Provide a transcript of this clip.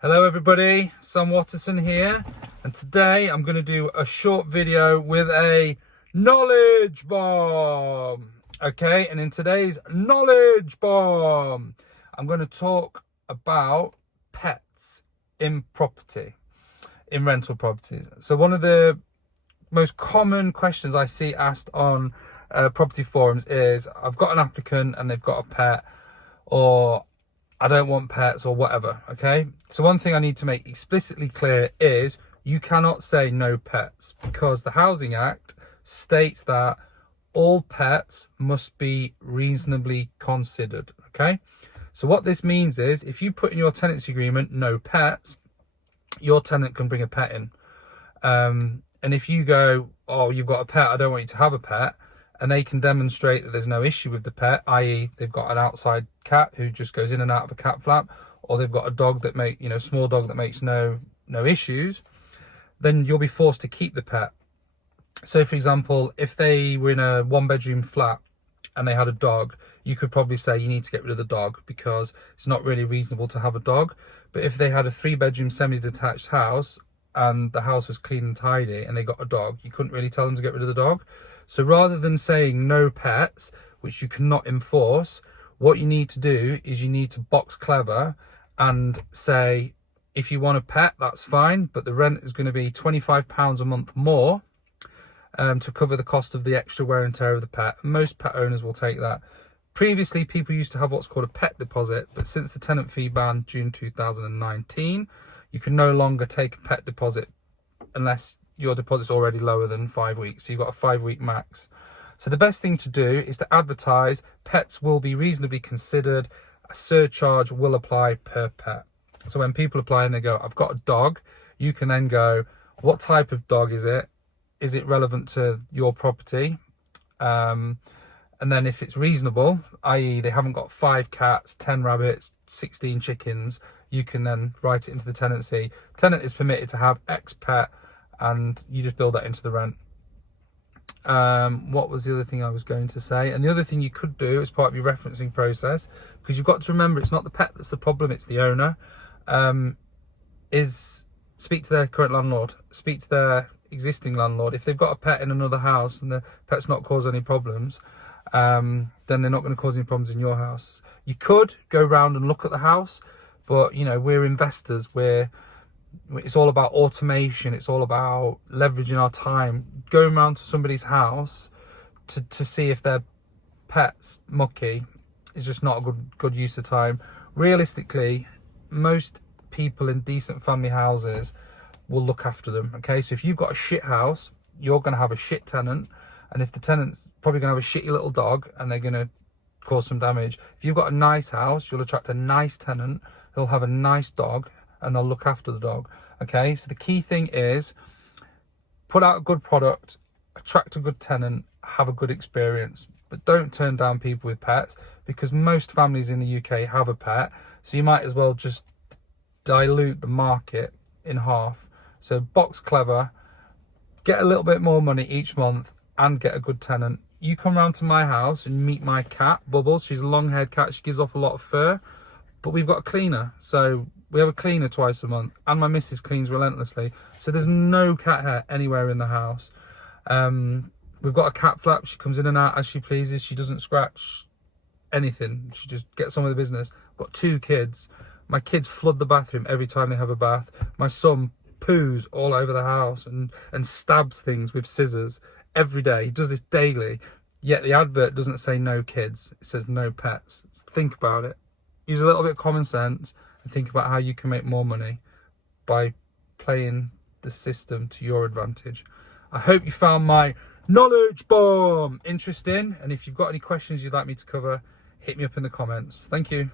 Hello everybody, Sam Watterson here, and today I'm going to do a short video with a knowledge bomb. Okay, and in today's knowledge bomb, I'm going to talk about pets in rental properties. So one of the most common questions I see asked on property forums is, I've got an applicant and they've got a pet, or I don't want pets, or whatever. Okay, so one thing I need to make explicitly clear is you cannot say no pets, because the Housing Act states that all pets must be reasonably considered. Okay, so what this means is, if you put in your tenancy agreement no pets, your tenant can bring a pet in, and if you go, oh, you've got a pet, I don't want you to have a pet, and they can demonstrate that there's no issue with the pet, i.e. they've got an outside cat who just goes in and out of a cat flap, or they've got a dog that small dog that makes no issues, then you'll be forced to keep the pet. So for example, if they were in a 1-bedroom flat and they had a dog, you could probably say you need to get rid of the dog because it's not really reasonable to have a dog. But if they had a 3-bedroom semi-detached house and the house was clean and tidy and they got a dog, you couldn't really tell them to get rid of the dog. So rather than saying no pets, which you cannot enforce, what you need to do is you need to box clever and say, if you want a pet, that's fine, but the rent is going to be £25 a month more to cover the cost of the extra wear and tear of the pet. Most pet owners will take that. Previously, people used to have what's called a pet deposit, but since the tenant fee ban, June 2019, you can no longer take a pet deposit unless your deposit's already lower than 5 weeks. So you've got a 5-week max. So the best thing to do is to advertise pets will be reasonably considered. A surcharge will apply per pet. So when people apply and they go, I've got a dog, you can then go, what type of dog is it? Is it relevant to your property? And then if it's reasonable, i.e. they haven't got 5 cats, 10 rabbits, 16 chickens, you can then write it into the tenancy. Tenant is permitted to have X pet, and you just build that into the rent. What was the other thing I was going to say? And the other thing you could do as part of your referencing process, because you've got to remember it's not the pet that's the problem, it's the owner, is speak to their current landlord, speak to their existing landlord. If they've got a pet in another house and the pet's not caused any problems, then they're not going to cause any problems in your house. You could go round and look at the house, but we're investors, it's all about automation, it's all about leveraging our time. Going around to somebody's house to see if their pet's mucky is just not a good use of time. Realistically, most people in decent family houses will look after them. Okay, so if you've got a shit house, you're going to have a shit tenant, and if the tenant's probably going to have a shitty little dog and they're going to cause some damage. If you've got a nice house, you'll attract a nice tenant, who'll have a nice dog, and they'll look after the dog. Okay, so the key thing is put out a good product, attract a good tenant, have a good experience, but don't turn down people with pets, because most families in the UK have a pet. So you might as well just dilute the market in half. So box clever, get a little bit more money each month and get a good tenant. You come round to my house and meet my cat, Bubbles. She's a long-haired cat, she gives off a lot of fur, but we've got a cleaner. So we have a cleaner twice a month, and my missus cleans relentlessly. So there's no cat hair anywhere in the house. We've got a cat flap. She comes in and out as she pleases. She doesn't scratch anything. She just gets on with the business. I've got 2 kids. My kids flood the bathroom every time they have a bath. My son poos all over the house and stabs things with scissors every day. He does this daily. Yet the advert doesn't say no kids. It says no pets. So think about it. Use a little bit of common sense and think about how you can make more money by playing the system to your advantage. I hope you found my knowledge bomb interesting, and if you've got any questions you'd like me to cover, hit me up in the comments. Thank you.